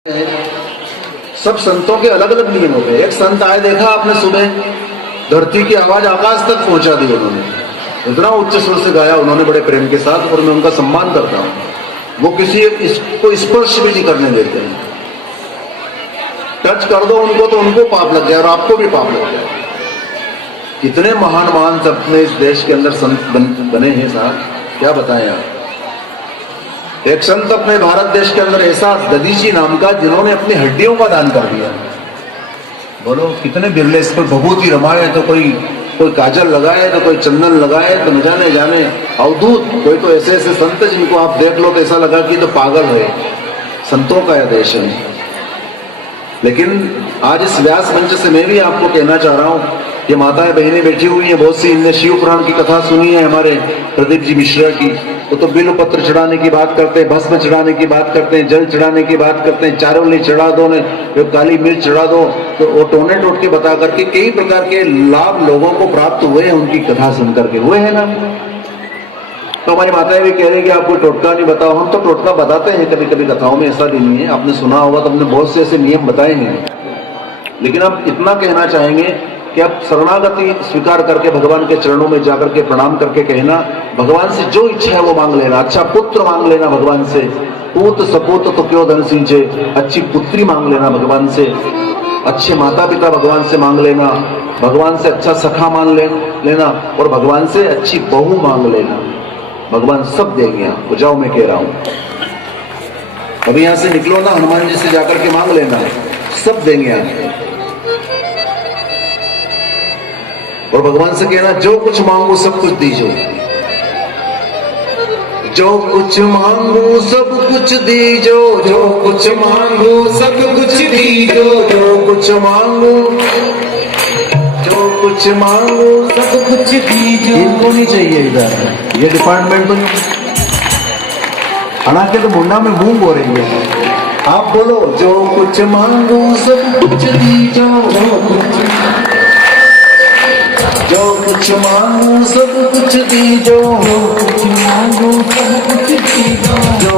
सब संतों के अलग अलग नियम हो गए। एक संत आए, देखा आपने सुबह, धरती की आवाज आकाश तक पहुंचा दी उन्होंने, इतना उच्च स्वर से गाया उन्होंने बड़े प्रेम के साथ, और मैं उनका सम्मान करता हूं। वो किसी को स्पर्श भी नहीं करने देते हैं। टच कर दो उनको तो उनको पाप लग जाए और आपको भी पाप लग जाए। कितने महान महान अपने इस देश के अंदर संत बने हैं साहब, क्या बताएं आप। एक संत अपने भारत देश के अंदर ऐसा, दधीची नाम का, जिन्होंने अपनी हड्डियों का दान कर दिया। बोलो कितने बिरले इस पर भभूति रमाए, तो कोई काजल लगाए, तो कोई चंदन लगाए, तो न जाने जाने अवधूत। कोई तो ऐसे ऐसे संत जिनको आप देख लो तो ऐसा लगा कि तो पागल है। संतों का यह देश है। लेकिन आज इस व्यास मंच से मैं भी आपको कहना चाह रहा हूं, ये माताएं बहनें बैठी हुई हैं बहुत सी, इनने शिव पुराण की कथा सुनी है हमारे प्रदीप जी मिश्रा की। वो तो बिल्व पत्र चढ़ाने की बात करते हैं, भस्म चढ़ाने की बात करते हैं, जल चढ़ाने की बात करते हैं, चारोली चढ़ा दो, ने काली मिर्च चढ़ा दो, तो वो टोने टोट के बता करके कई प्रकार के लाभ लोगों को प्राप्त हुए हैं उनकी कथा सुन करके, हुए हैं ना। तो हमारी माताएं भी कह रही कि आपको टोटका नहीं बताओ। हम तो टोटका बताते हैं कभी कभी कथाओं में, ऐसा भी नहीं है। आपने सुना होगा तो हमने बहुत से ऐसे नियम बताए हैं। लेकिन अब इतना कहना चाहेंगे कि आप शरणागति स्वीकार करके भगवान के चरणों में जाकर के प्रणाम करके कहना, भगवान से जो इच्छा है वो मांग लेना। अच्छा पुत्र मांग लेना भगवान से, पूत सपूत तो क्यों धन सिंचे। अच्छी पुत्री मांग लेना भगवान से, अच्छे माता पिता भगवान से मांग लेना, भगवान से अच्छा सखा मांग लेना, और भगवान से अच्छी बहू मांग लेना। भगवान सब देंगे आपको, जाओ मैं कह रहा हूं। अभी यहां से निकलो ना, हनुमान जी से जाकर के मांग लेना, सब देंगे आपको। और भगवान से कहना, जो कुछ मांगो सब कुछ दीजो, जो कुछ मांगो सब कुछ दीजो, जो कुछ मांगो सब कुछ दीजो, जो कुछ मांगो, जो कुछ मांगो सब कुछ दीजो। इनको नहीं चाहिए इधर, ये डिपार्टमेंट तो अना के तो मुंडा में मूंग हो रही है। आप बोलो, जो कुछ मांगो सब कुछ दीजो, जो कुछ मांगो सब कुछ दीजो, जो कुछ मांगो सब कुछ दीजो। जो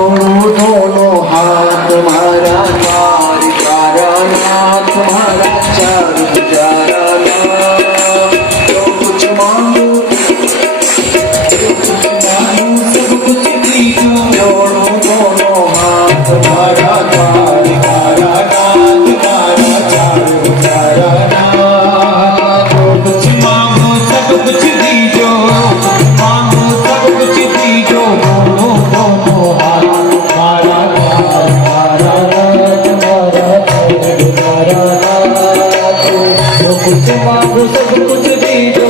दोनों हाथ तुम्हारा चार चारा नाथ, तुम्हारा चार चारा नाथ। जो कुछ मांगो सब कुछ दीजो, जोड़ो दोनों हाथ तुम्हारा चार चारा नाथ, तुम्हारा चार चारा नाथ। जो कुछ मांगो सब कुछ दीजो, मांगो सब कुछ दीजो, दोनों दोनों हाथ तुम्हारा तुम्हारा तुम्हारा तुम्हारा नाथ। जो कुछ मांगो सब कुछ दीजो,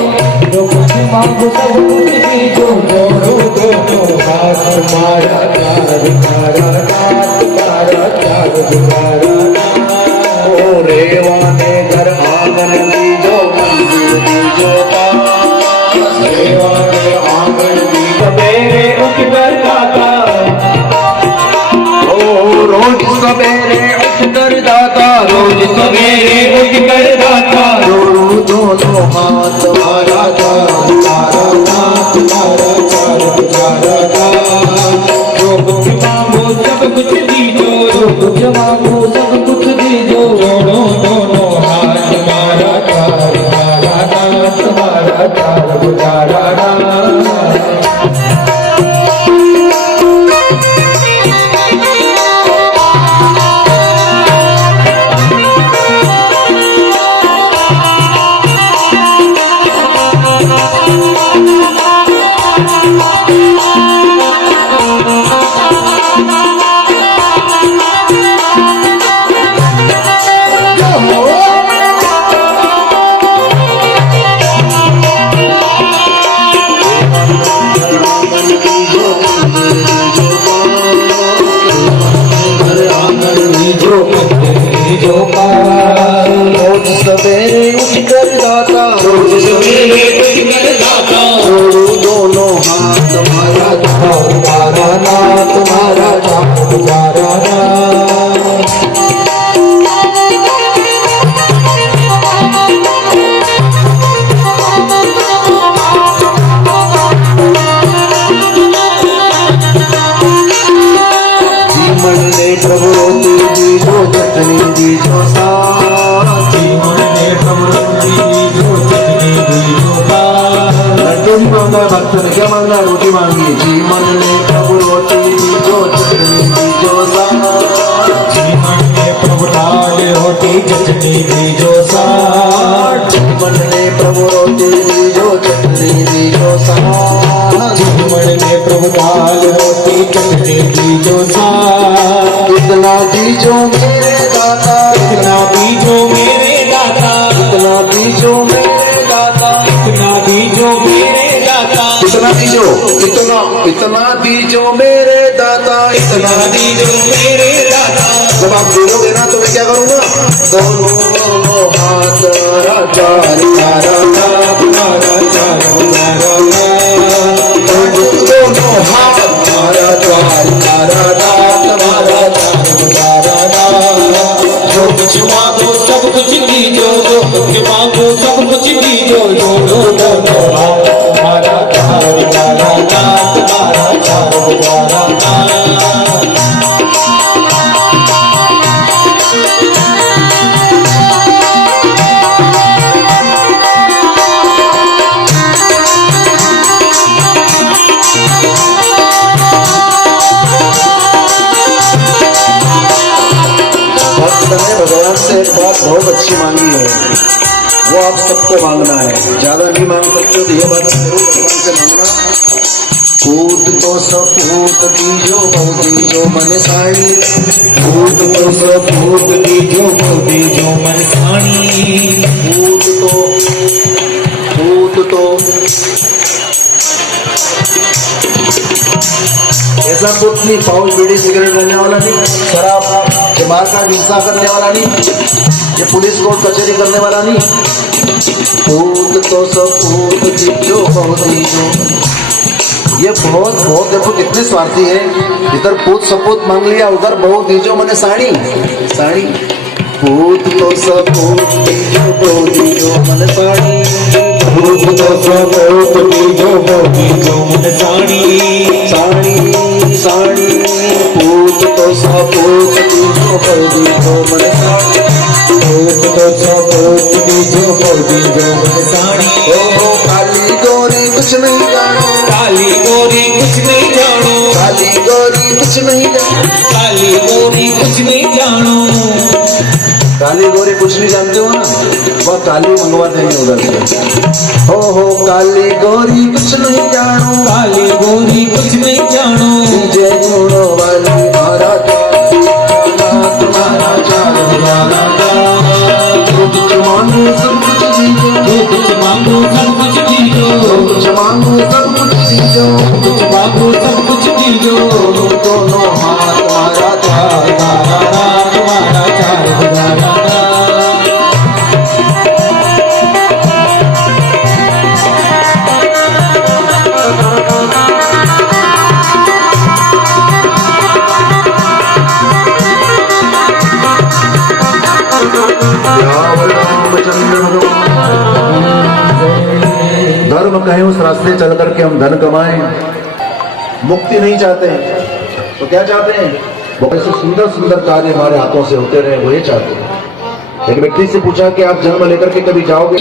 जो कुछ मांगो सब कुछ दीजो, दोनों दोनों हाथ तुम्हारा तुम्हारा नाथ, तुम्हारा तुम्हारा नाथ। ओ रेवा ने घर आंगन दीजो, मंदिर दीजो पास, रेवा ने आंगन दीजो, सवेरे उठ कर दाता, ओ रोज सवेरे उठ कर दाता, रोज सवेरे उठ कर दाता। दोनों दोनों हाथ तुम्हारा तुम्हारा नाथ, तुम्हारा तुम्हारा नाथ। जो कुछ मांगो सब कुछ दीजो, जो कुछ मांगो सब कुछ दीजो, दोनों दोनों हाथ तुम्हारा तुम्हारा नाथ, तुम्हारा तुम्हारा नाथ। रोज सवेरे उठ कर दाता, रोज सवेरे उठ कर दाता, दोनों हाथ तुम्हारा तुम्हारा नाथ, तुम्हारा तुम्हारा नाथ। जीवन ने प्रभु रोती दीजो, चटनी दीजो साथ, जीवन में प्रभु रोटी दीजो चटनी दीजो साथ। लड्डू नहीं मांगा है भक्त ने, क्या मांगा है? रोटी मांगी है। जीवन में प्रभु रोटी दीजो चटनी दीजो साथ, जीवन में प्रभु दाल रोटी चटनी दीजो साथ। जीवन में प्रभु रोटी दीजो चटनी दीजो साथ, जीवन में प्रभु दाल रोटी चटनी दीजो साथ। इतना दीजो मेरे दाता, इतना दीजो मेरे दाता, इतना दीजो मेरे दाता, इतना दीजो मेरे दाता, इतना दीजो, इतना दीजो मेरे दाता, इतना दीजो मेरे दाता। जब आप बोलोगे ना तो मैं क्या करूंगा? दोनों हाथ राजा तुम्हारा दोनों हाथ तुम्हारा द्वार जो कुछ मांगो सब कुछ दीजो, जो कुछ मांगो सब कुछ दीजो। दोनों दोनों हाथ तुम्हारा तुम्हारा भगवान से एक बात बहुत अच्छी मांगी है, वो आप सबको मांगना है। ज्यादा नहीं मांग सकते तो ये बात जरूर भगवान से मांगना। पूत तो सपूत दीजो दीजो मन साड़ी, भूत तो सपूत दीजो दीजो मन साणी। पूत तो ऐसा कुछ नहीं, पाउच बीड़ी सिगरेट लेने वाला नहीं, शराब दिमाग का हिंसा करने वाला नहीं, ये पुलिस कोर्ट कचहरी करने वाला नहीं। पूत तो सपूत दीजो दीजो, ये बहुत बहुत देखो कितने स्वार्थी है। इधर पूत सपूत मांग लिया, उधर बहुत दीजो मने साड़ी साड़ी। पूत तो सपूत दीजो मन साड़ी, भूत तो सपूत दीजो दीजो मन साणी। साड़ी साड़ी। पूत तो सपूत दीजो मन साड़ी, भूत तो सपूत दीजो दीजो मन साणी। ओ काली गोरी कुछ नहीं जानो, काली गोरी कुछ नहीं जानो, काली गोरी कुछ नहीं जानो, काली गोरी कुछ नहीं जानो। काली गोरी कुछ नहीं जानते हो ना, वह काली मंगवा देंगे उधर से। हो काली गोरी कुछ नहीं जानो, काली गोरी कुछ नहीं जानो। जय गुणों वाली मारा तुम्हारा चार कुछ मांगो सब कुछ दीजो, जो कुछ मांगो सब कुछ दीजो, कुछ मांगो सब कुछ दीजो, कुछ मांगो सब कुछ दीजो। दोनों हाथ मारा तुम्हारा चार तुम्हारा। धर्म कहें उस रास्ते चल करके हम धन कमाएं, मुक्ति नहीं चाहते हैं तो क्या चाहते हैं? बहुत ऐसे सुंदर सुंदर कार्य हमारे हाथों से होते रहे, वो ये चाहते हैं। एक व्यक्ति से पूछा कि आप जन्म लेकर के कभी जाओगे?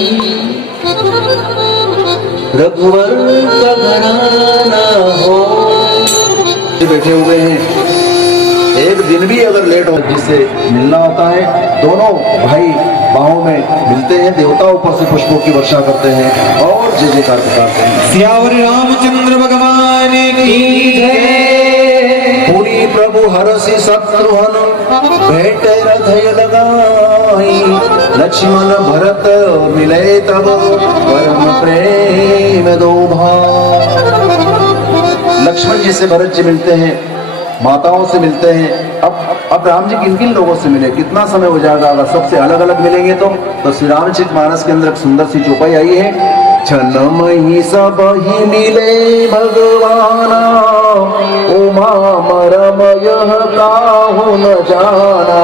रघुवर का घराना हो, बैठे हुए हैं, एक दिन भी अगर लेट हो, जिससे मिलना होता है, दोनों भाई बाहों में मिलते हैं, देवता ऊपर से पुष्पों की वर्षा करते हैं और जय जयकार पुकारते हैं। सियावर रामचंद्र भगवान की जय। पूरी प्रभु हरसि शत्रुहन भेटे हृदय लगाई, लक्ष्मण भरत मिले तब परम प्रेम दो भाई। लक्ष्मण जी से भरत जी मिलते हैं, माताओं से मिलते हैं। अब राम जी किन किन लोगों से मिले, कितना समय हो जाएगा अगर सबसे अलग अलग मिलेंगे तो श्री रामचरित मानस के अंदर एक सुंदर सी चौपाई आई है। छनमयी सब ही मिले भगवाना, उमा मरम यह काहू न जाना।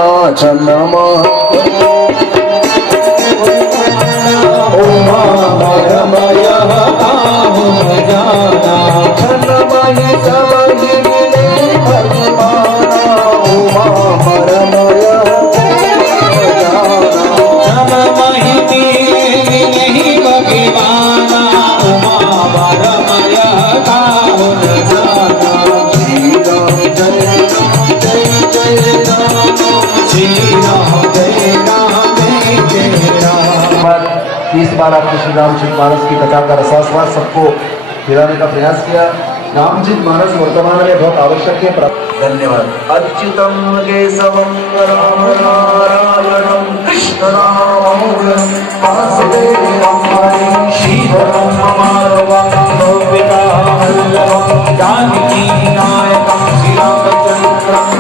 उमा मरम यह काहू न जाना। छनमयी सब ही मिले भगवाना, उमा मरम यह 30 बार आपने श्री रामचरित मानस की कथा का रसास्वाद सबको दिलाने का प्रयास किया। रामचरित मानस वर्तमान में बहुत आवश्यक है। धन्यवाद। अच्युतम केशवम राम नारायणम कृष्ण रामम वासुदेवम श्रीधरम माधवम जानकी नायकम श्री रामचंद्रम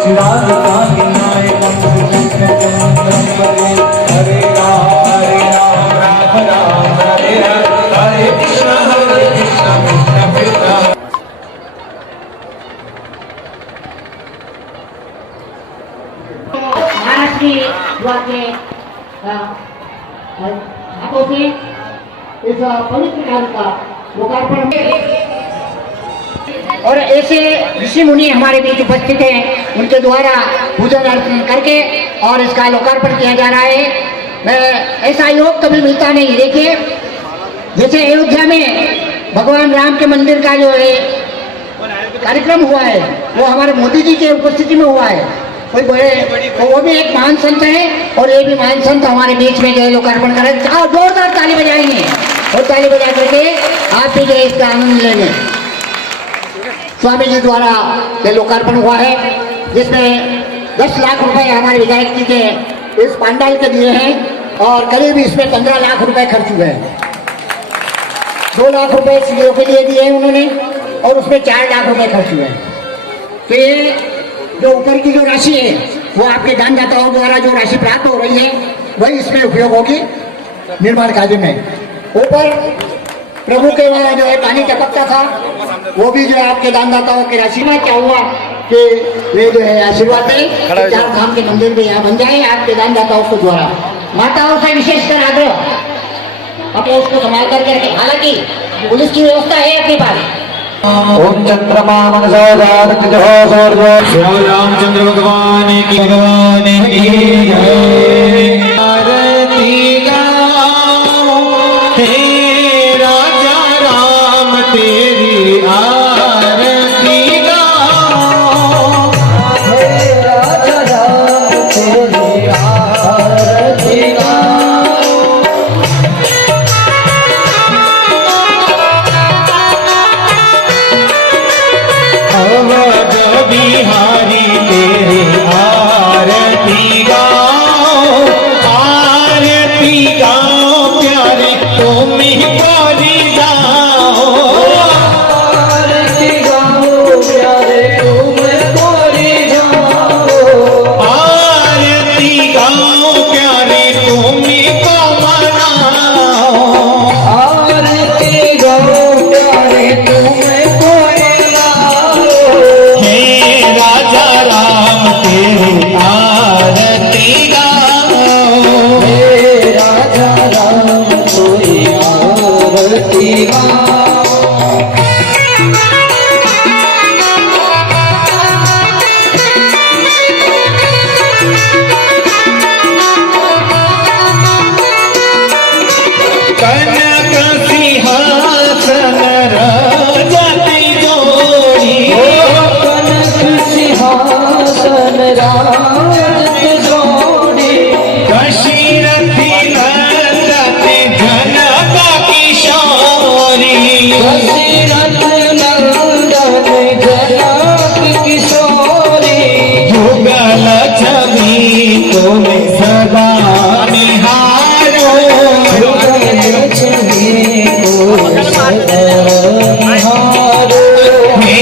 श्री राधिका नायकम श्री कृष्णचंद्रम हरे राम राम राम हरे हरे हरे कृष्ण कृष्ण कृष्ण। महाराज की दुआ के हाथों से इस पवित्र कार्य का लोकार्पण। और ऐसे ऋषि मुनि हमारे बीच उपस्थित हैं, उनके द्वारा पूजन अर्चन करके और इसका लोकार्पण किया जा रहा है। ऐसा योग कभी मिलता नहीं। देखिए, जैसे अयोध्या में भगवान राम के मंदिर का जो है कार्यक्रम हुआ है, वो हमारे मोदी जी के उपस्थिति में हुआ है। कोई बड़े तो वो भी एक महान संत है, और ये भी महान संत हमारे बीच में जो है लोकार्पण कर रहे हैं। जोरदार ताली बजाएंगे और ताली बजा करके आप भी जो है इसका आनंद लेंगे। स्वामी जी द्वारा ये लोकार्पण हुआ है, जिसमें 10 लाख रुपए हमारे विधायक जी के इस पंडाल के दिए हैं, और करीब इसमें 15 लाख रुपए खर्च हुए हैं। 2 लाख रुपए सीओ के लिए दिए हैं उन्होंने, और उसमें 4 लाख रुपए खर्च हुए हैं। तो ये जो ऊपर की जो राशि है, वो आपके दानदाताओं द्वारा जो राशि प्राप्त हो रही है, वही इसमें उपयोग होगी निर्माण कार्य में। ऊपर प्रभु के वहाँ जो है पानी टपकता था, वो भी जो है आपके दानदाताओं की राशि में क्या हुआ कि वे जो है आशीर्वाद दें, 4 धाम के मंदिर भी यहाँ बन जाए आपके दानदाताओं के द्वारा। माताओं से विशेषकर आग्रह, अपने उसको संभाल करके रखें। हालांकि पुलिस की व्यवस्था है अपने पास। ओम चंद्रमा मनसा जात जो सूर्यो श्री रामचंद्र भगवान की जय। आरती गाओ हे राजा राम तेरी आरती गाओ, हे राजा राम तेरी आरती गाओ। अवध बिहारी तेरी आरती गाओ, आरती गाओ प्यारे तुम ही बोली जाओ, आरती गाओ प्यारे तुम बोली जाओ, आरती गाओ प्यारे तुम ही को मनाओ, आरती गाओ प्यारे तुम राजा राम तेरी आरती गाओ, हे राजा राम तेरी आरती गाओ। कनक सिंहासन राजति जोड़ी, कनक सिंहासन राजत जोड़ी, दशरथी नंदन जनक किशोरी, दशरथ नंदन जनक किशोरी, युगल छवि तुम सदा निहारो, युगल छवि तुम सदा निहारो, हे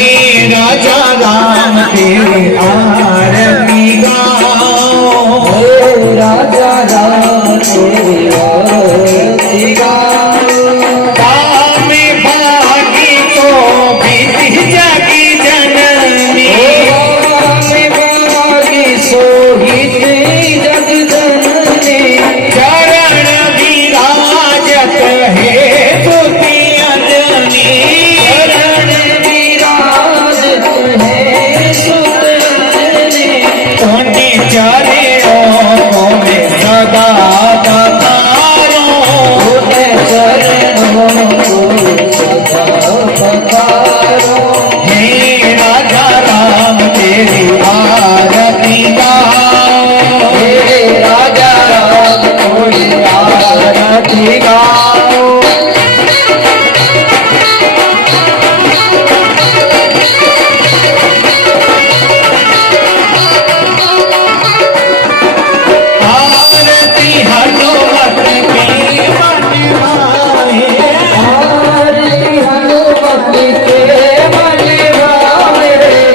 राजा राम तेरी आरती गाओ, हे राजा राम तेरी आरती गाओ। काम भागी तो बीती जगी जननी, काम भागी सोहित जग जननी, चरण विराजत हे तुति अंजनी, चरण विराजत हे सुत अंजनी, उन्हीं चरणों में सदा बता आरती गाओ आरती हनुमत के मनवाए आरती हनुमत के मनवाए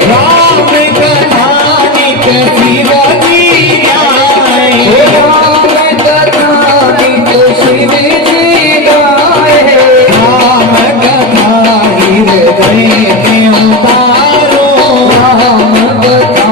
राम कथानिक शिव जी गाए राम कथानिक शिव जी गाए राम कथा हृदय में उतारो राम कथा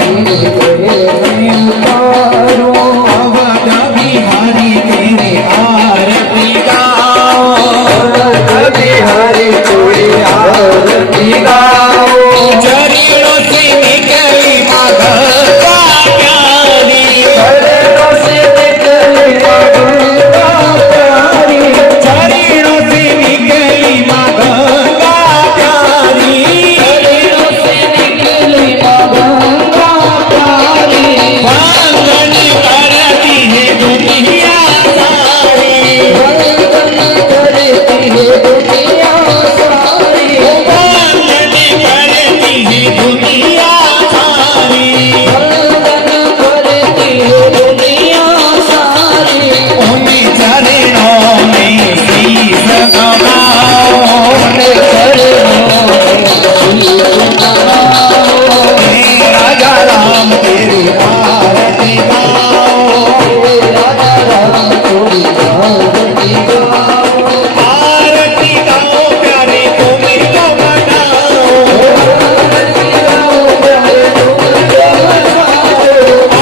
हृदय में उतारो अवध बिहारी तेरे आरती गाओ अवध बिहारी तेरे आरती गाओ चरणों से निकली माधवा प्यारी चरणों से निकली माधवा प्यारी चरणों से निकली माधवा प्यारी चरणों से निकली माधवा प्यारी वंदन करती है दुनिया सारी वंदन करती है दुनिया सारी वंदन करती है दुनिया सारी वंदन करती है दुनिया सारी उन्हीं चरणों में शीश नवाओ उन्हीं चरणों में शीश नवाओ हे राजा राम तेरी आरती गाओ हे राजा राम तेरी आरती गाओ आरती गाओ प्यारे तुम्हें तो मनाओ आरती गाओ प्यारे तुम्हें तो मनाओ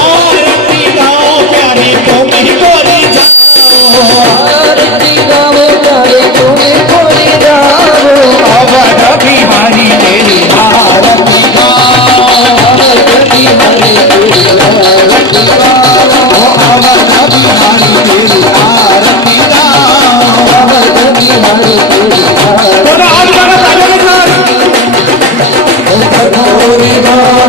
आरती गाओ प्यारे तुम्हें तो रिझाओ आरती गाओ प्यारे तुम्हें तो रिझाओ अवध बिहारी तेरी आरती गाओ अवध बिहारी तेरी आरती गाओ अवध बिहारी तेरी आरती गाओ अवध बिहारी तेरी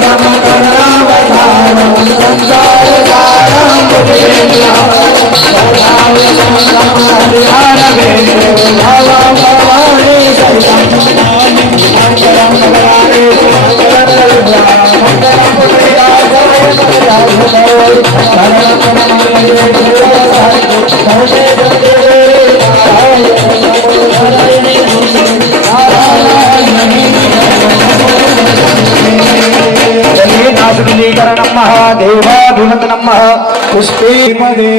आरती नासुलीकरणं महादेवाभिमत नमः पुष्पे पदे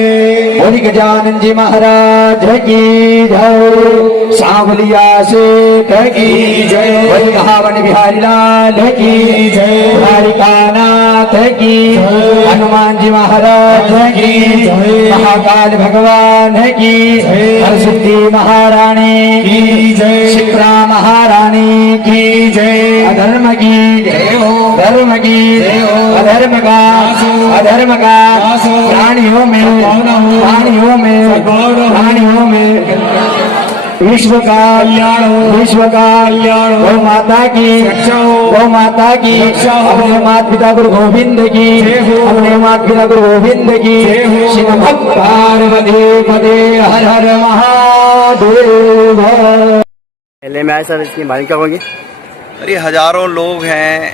बोली गजानन जी महाराज की जय सांवलिया से की जय बोली महावन बिहारी लाल की जय द्वारिकानाथ की हनुमान जी महाराज की जय महाकाल भगवान की हरसिद्धि महारानी की जय शिप्रा महारानी की जय अधर्म की जय हो धर्म की जय हो अधर्म का प्राणियों में विश्व का कल्याण गौ माता की अपने माता पिता गुरु गोविंद की अपने माता पिता गुरु गोविंद की शिव पार्वती पदे हर हर महादेव। मेले में आए सर, इसकी भारी क्या होगी? अरे हजारों लोग हैं,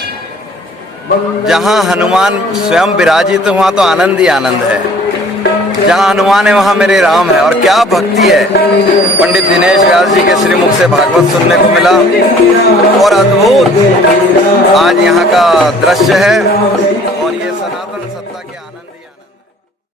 जहाँ हनुमान स्वयं विराजित तो वहाँ तो आनंद ही आनंद है। जहाँ हनुमान है वहाँ मेरे राम है। और क्या भक्ति है, पंडित दिनेश व्यास जी के श्रीमुख से भागवत सुनने को मिला और अद्भुत आज यहाँ का दृश्य है। और ये सनातन